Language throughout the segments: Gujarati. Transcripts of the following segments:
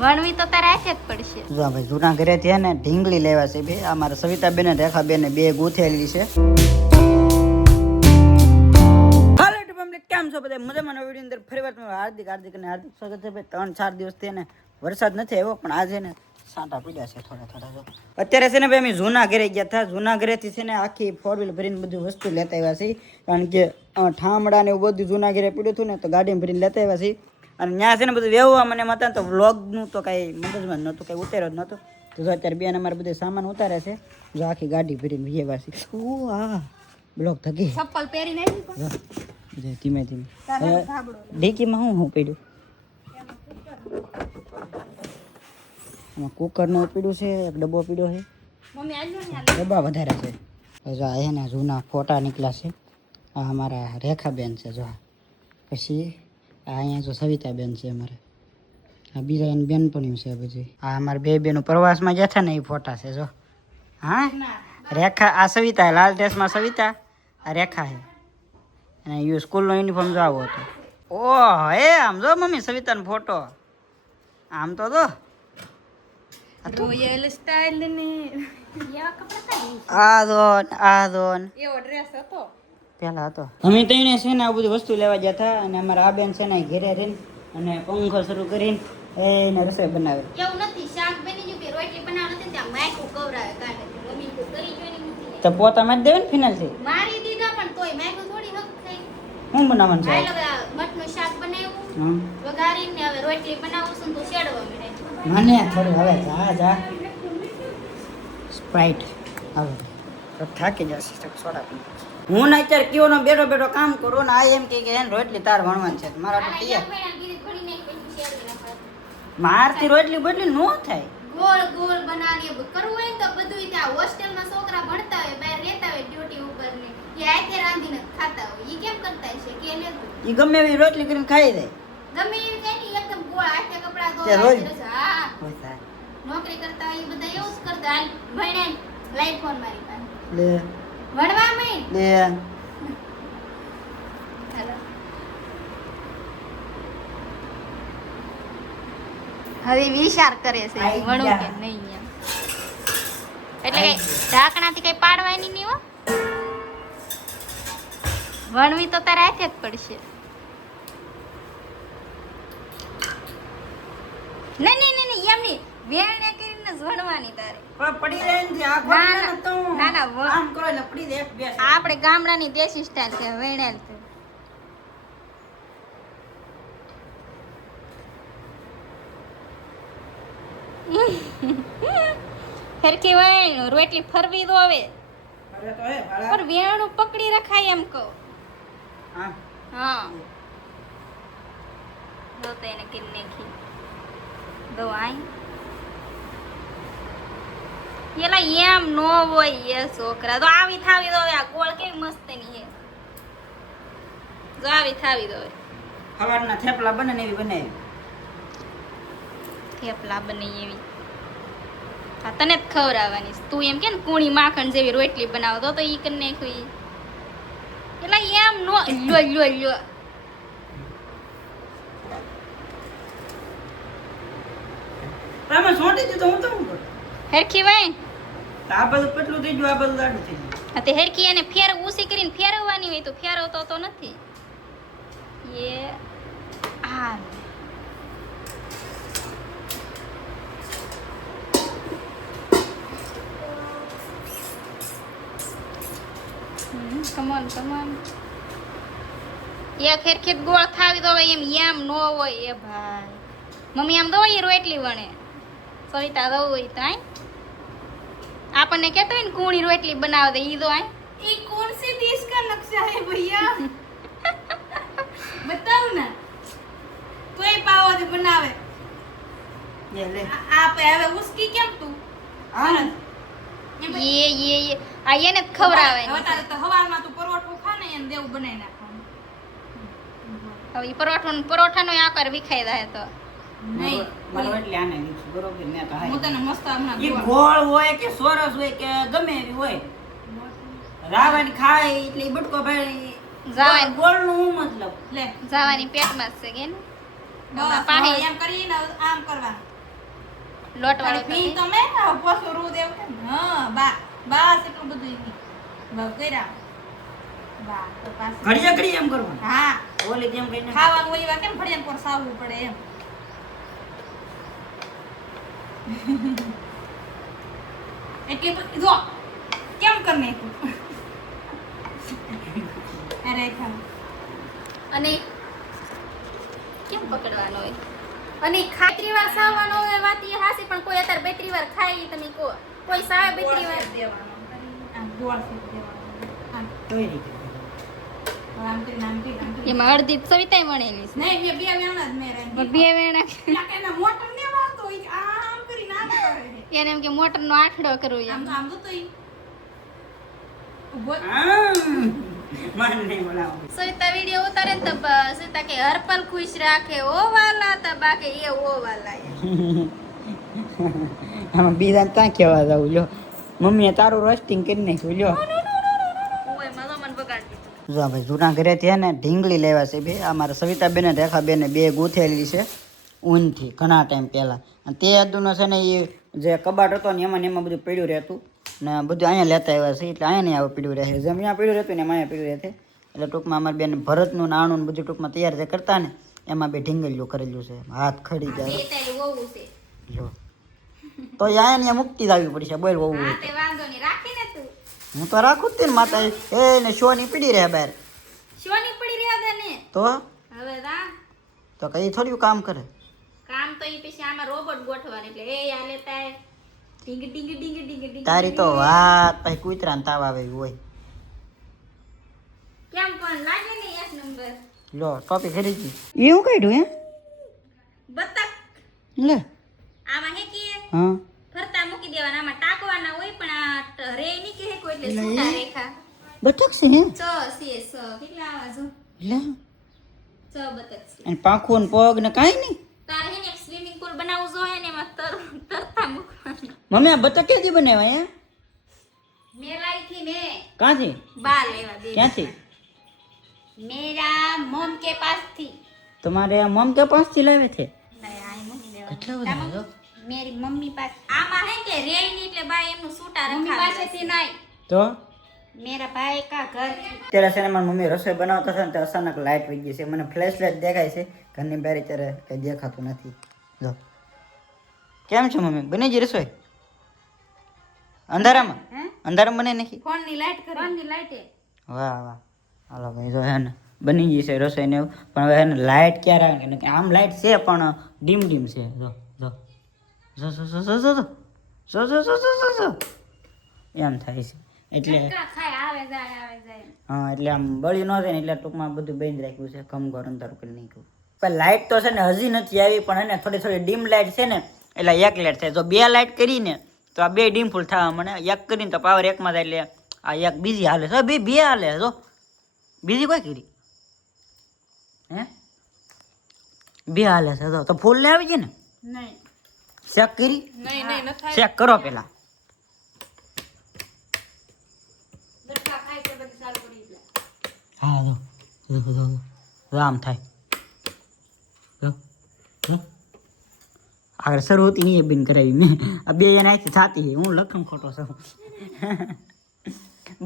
વણવી તો તારે હાથે જ પડશે. જો ભાઈ જૂના ઘરેથી હે ને ઢીંગલી લેવા છે બે. આ મારા સવિતાબેન અને રેખાબેન બે ગૂંથેલી છે. કેમ છો બધા મજામાં? વિડીયો અંદર ફરી વાર તમારું હાર્દિક અને હાર્દિક સ્વાગત છે. ભાઈ 3-4 દિવસથી ને વરસાદ નથી આવ્યો, પણ આજે ને સાંટા પીડ્યા છે થોડા. જો અત્યારે છે ને ભાઈ અમે જૂના ઘરે ગયા હતા. જૂના ઘરેથી છે ને આખી 4 વ્હીલ ભરીને બધી વસ્તુ લેતા આવ્યા છે. કારણ કે ઠામડા ને એવું બધું જૂના ઘરે પીડ્યું હતું ને, તો ગાડીમાં ભરીને લેતા આવ્યા છે. અને ત્યાં છે ને બધું વેવવા મને હતા, તો વ્લોગનું તો કાંઈ મગજમાં નહોતું, કાંઈ ઉતાર્યો જ નહોતો. તો જો અત્યારે બેન અમારે બધું સામાન ઉતારે છે. જો આખી ગાડી ભરીને વેવા છે. ઓ આ બ્લોક થકી ચપ્પલ પહેરીને આવી ધીમે ડીકીમાં શું પડ્યું? આમાં કુકરનું પીડ્યું છે, એક ડબ્બો પીડ્યો છે. ડબ્બા વધારે છે. જો આ એના જૂના ફોટા નીકળ્યા છે. આ અમારા રેખાબેન છે. જો પછી આ અહીંયા જો સવિતાબેન છે અમારે. આ બીજા એની બેનપણીઓ છે બધી. આ અમારા બે બેનો પ્રવાસમાં ગયા હતા ને એ ફોટા છે. જો હા રેખા, આ સવિતા, લાલ ડ્રેસમાં સવિતા, આ રેખા છે. અને યુ સ્કૂલનો યુનિફોર્મ જો આવો હતો. ઓહ એ આમ જો મમ્મી સવિતાનો ફોટો આમ તો જો રોયલ સ્ટાઇલ ને આ દોન એવો ડ્રેસ હતો પેલા હતો. અમે તઈને છે ને આ બધી વસ્તુ લેવા ગયા હતા. અને અમારા આ બેન છે ને ઘેરે રહીને અને પંખો શરૂ કરીને એને રસોઈ બનાવે. એવું નથી, શાક બની ગયું કે રોટલી બનાવ નથી, ત્યાં માઈક કવરાવે કાઢે મમ્મી કો કરી જોઈ નથી. તો પોતા માં જ દેવે ને ફિનાલ થી મારી દીધા, પણ તોય માઈક થોડી હક થઈ. શું બનાવવાનું છે? મઠનું શાક બનાવ્યું, વઘારીને હવે રોટલી બનાવું છું તો શેડવા મળે. મને થોડું હવે જા સ્પ્રાઇટ હવે તો થાકી જશે સોડા પી. હું ને અત્યારે કયો બેઠો કામ કરું ને આ એમ કે એને રોટલી તાર વણવાની છે. મારા તો તૈયાર મારથી રોટલી બદલી નો થાય. ગોળ બનાવીએ કરવું હોય તો બધું ત્યાં હોસ્ટેલમાં છોકરા ભણતા હોય, બહાર રહેતા હોય ડ્યુટી ઉપર ને એ આતે રાંધીને ખાતા હોય. ઈ કેમ કરતા હશે કે એને ઈ ગમે એવી રોટલી કરીને ખાઈ દે. ગમે એવી કઈ નહીં, એકદમ ગોળ આટે કપડા ધોવા. હા નોકરી કરતા હોય એ બધા એવું જ કરતા. હાલ ભણ્યા લાઈટ ફોન મારી પાસે લે ભણવા માં લે હવે વિચાર કરે છે વણું કે નહીં એમ. એટલે કે ઢાંકણાથી કઈ પાડવાની નહીં હો. વણવી તો તારે હાથે જ પડશે. નહીં એમની વેણે કરીને જ વણવાની તારે. પડી જાય ને આ ગોળને તો ના આમ કરો એટલે પડી દે. બે આપણે ગામડાની દેશી સ્ટાઈલ છે વેણેલ છે. ફરકી વેણ રોટલી ફરવી દો હવે. અરે તો હે ભાડા પર વેણું પકડી રખાય એમ કહો. હા દો તો એને કિન નાખી દો આઈ. એલા એમ નો હોય એ છોકરા તો આવી થાવી દો. આ ગોળ કેવી મસ્ત ની હે. જો આવી થાવી દો. સવારના થેપલા બને ને એવી બનાવી. થેપલા બને એવી આ તને જ ખવડાવવાની. તું એમ કે ને કુણી માખણ જેવી રોટલી બનાવો તો ઈ કરી નાખવી. એટલે એમ નો લ્યો તમે સોટી દીધું હું તો હું કરું. હેરખી વાય આ બધું પતલું થઈ ગયું, આ બધું લાડુ થઈ ગયું. આ તે હેરખી એને ફેર ઊસી કરીને ફેરવવાની હોય તો ફેરવતો તો નથી એ. આ કમોન એક હેરખી ગોળ થાવી દો એમ નો હોય એ ભાઈ. મમ્મી આમ દો એ રોટલી વણે સવિતા દો હોય તો આય આપણને કહેતો હોય ને કુણી રોટલી બનાવ દે ઈ દો આય. ये कौन से देश का नक्शा है भैया बताओ ना. कोई पाव दे बनावे ये ले आप હવે उसकी કેમ તું આ ये આ એને જ ખવરાવે. હવે તારે તો હવારમાં તું પરોઠો ખા ને એને દેવું બનાવી નાખવાનું. હવે ઈ પરોઠાનો આકાર વિખાઈ જાય તો નહીં મારો એટલે આને લીધું બરોબર ને તો હું તને મસ્ત હમણાં ઈ ગોળ હોય કે સોરસ હોય કે ગમે એવી હોય રાવણ ખાય એટલે ઈ બટકો ભાઈ જાવાય ગોળ નું હું મતલબ લે જાવાની પેટમાં જ છે કે ને બસ પાણી એમ કરીને આમ કરવાનું લોટ વાળો ભી તમે પોસો રૂ દેવ કે હા બસ એટલું બધું ઈ બસ કર્યા બા તો પાછું ઘડિયા ઘડી એમ કરવાનું હા ઓલી કેમ કઈને ખાવાનું હોય એવા કેમ ફળિયાન પર સાવવું પડે એમ એટલે તો જો કેમ કર નાખ્યું અરે ખા અને કેમ પકડવાનો હોય અને ખાતરી વાર સાવવાનો હોય વાત એ હાસી પણ કોઈ અત્યારે 2-3 વાર ખાય ઈ તમે કહો કોઈ સાવે 2-3 વાર દેવાનો આમ ગોળ ફેંક દેવાનો આમ કઈ રીતે આમ કરી એમાં અડધી સવિતાય વણેલી છે નહીં બે વેણા જ મેં રાંધી બે વેણા ત્યાં કે એના મોટર ને વાળતો ઈ આમ કરી ના કરે એને એમ કે મોટરનો આઠડો કરવો એમ આમ તો ઈ ઉભો માન નહીં બોલાવો સવિતા વિડિયો ઉતારે ને તો સવિતા કે હરપલ ખુશ રાખે ઓ વાલા તો બાકી એ ઓ વાલા આમાં બીજા ત્યાં કેવા જાવ લ્યો મમ્મીએ તારું રોસ્ટિંગ કરી નાખ્યું લ્યો ઓય મલો મન બગાડી દીધું જો ભાઈ જૂના ઘરેથી હે ને ઢીંગલી લેવા છે બે અમારા સવિતાબેન અને રેખાબેને બે ગૂંથેલી છે ઊનથી ઘણા ટાઈમ પહેલાં અને તે અદુનો છે ને એ જે કબાટ હતો ને એમાં બધું પડ્યું રહેતું ને બધું અહીંયા લેતા આવ્યા છે એટલે અહીંયા નહીં આવું પડ્યું રહે જેમ અહીંયા પડ્યું રહેતું ને એમાં અહીંયા પડ્યું રહે એટલે ટૂંકમાં અમારી બેન ભરતનું નાણું ને બધું ટૂંકમાં તૈયાર જે કરતા ને એમાં બે ઢીંગલીઓ કરેલું છે હાથ ખડી જાય બે તારી વહુ છે જો તો અહીંયા ને મુક્તિ જ આવી પડશે બોલ બહુ હા તે વાંધો નહીં રાખીને તું હું તો રાખું જ તે ને માતા એ ને શો ની પીડી રહે બહાર શોની પડી રહ્યા હતા ને તો હવે રા તો કઈ થોડું કામ કરે કામ તો ઈ પછી આમાં રોબોટ ગોઠવાના એટલે એ આ લેતા હે ડીંગ ડીંગ ડીંગ ડીંગ ડીંગ તારી તો વાત પછી કૂતરાને તાવ આવે એવું હોય કેમ પણ લાગે ને એક નંબર લો ટોપી ખરીદી એવું કાઢ્યું હે બતક લે આમાં હે કે હા ફરતા મૂકી દેવાના આમાં ટાકવાના હોય પણ આ રે ની કે હે કોઈ એટલે સુટા રેખા બતક છે હે ચ છે સ કેટલા આવા જો લે ચ બતક છે અને પાંખું ને પગ ને કાંઈ નહીં તારે હે ને એક સ્વિમિંગ પૂલ બનાવવું જોઈએ ને એમાં તરતા મૂકવાનું મમ્મી આ બતક ક્યાંથી બનાવ્યા હે મેલાઈ થી ને ક્યાંથી બા લેવા દે ક્યાંથી મેરા મમ કે પાસ થી તમારે આ મમ કે પાંચથી લાવે છે નહીં આ મૂકી દેવા કેટલા બધા જો મેરી મમ્મી પાસે આમાં હે કે રે ની એટલે બા એમનું સૂટા રખા પાસેથી નહીં તો મેરા ભાઈ કા ઘર ત્યારે છે ને મારી મમ્મી રસોઈ બનાવતા છે ને તો અચાનક લાઇટ વહી ગઈ છે મને ફ્લેશ લાઇટ દેખાય છે ઘરની બહાર ત્યારે કંઈ દેખાતું નથી જો કેમ છે મમ્મી બની ગઈ રસોઈ અંધારામાં અંધારામાં બને નાખી ફોન ની લાઈટ કરી ફોન ની લાઈટે વાહ વાહ હાલો ભાઈ જો હે ને બની ગઈ છે રસોઈ ને એવું પણ હવે એને લાઇટ ક્યારે આવે કે આમ લાઇટ છે પણ ડીમ ડીમ છે જો જો જો જો જો જો જો જો જો જો જો જો એમ થાય છે એટલે ખાય આવે જાય હા એટલે આમ બળી ન જાય ને એટલે ટૂંકમાં બધું બંધ રાખ્યું છે કમગોર અંધારું કરી નાખ્યું પણ લાઇટ તો છે ને હજી નથી આવી પણ એને થોડી થોડી ડીમ લાઇટ છે ને એટલે એક લાઇટ થાય જો બે લાઇટ કરીને તો આ બે ડીમ ફૂલ થવા મને એક કરીને તો પાવર એકમાં થાય એટલે આ એક બીજી હાલે છે બે હાલે જો બીજી કોઈ કરી હે બે હાલે છે તો ફૂલ ને આવી જાય ને નહીં ચેક કરી નહીં ન થાય ચેક કરો પેલા દડકા ખાય તો બધી ચાલુ કરી દે હા જો આમ થાય જો આગળ શરૂ હતી નહીં બેન કરાવી મેં આ બે જણા આખી થતી હું લખમ ખોટો છું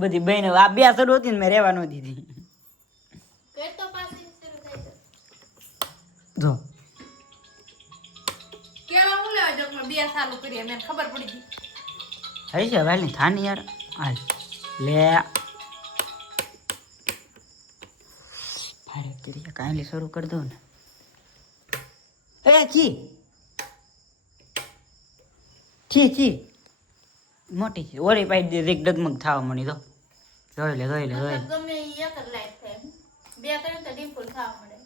બધી બહેનો આ બે શરૂ હતી ને મેં રહેવા ન દીધી કર તો પાછી શરૂ થાય તો જો કેવા હું લેવા જગમાં બે ચાલુ કરીએ મને ખબર પડી ગઈ હઈ છે વાલી થાની યાર હાલ લે ભારે કરી કાંઈ શરૂ કરી દઉં ને એ છી મોટી છે ઓરી પાઈ દે એક ડગમગ થવા મળી તો જોઈ લે ગમે ઈ એક જ લાઈટ થાય બે કરીને તો ડીમ ફૂલ થવા મળે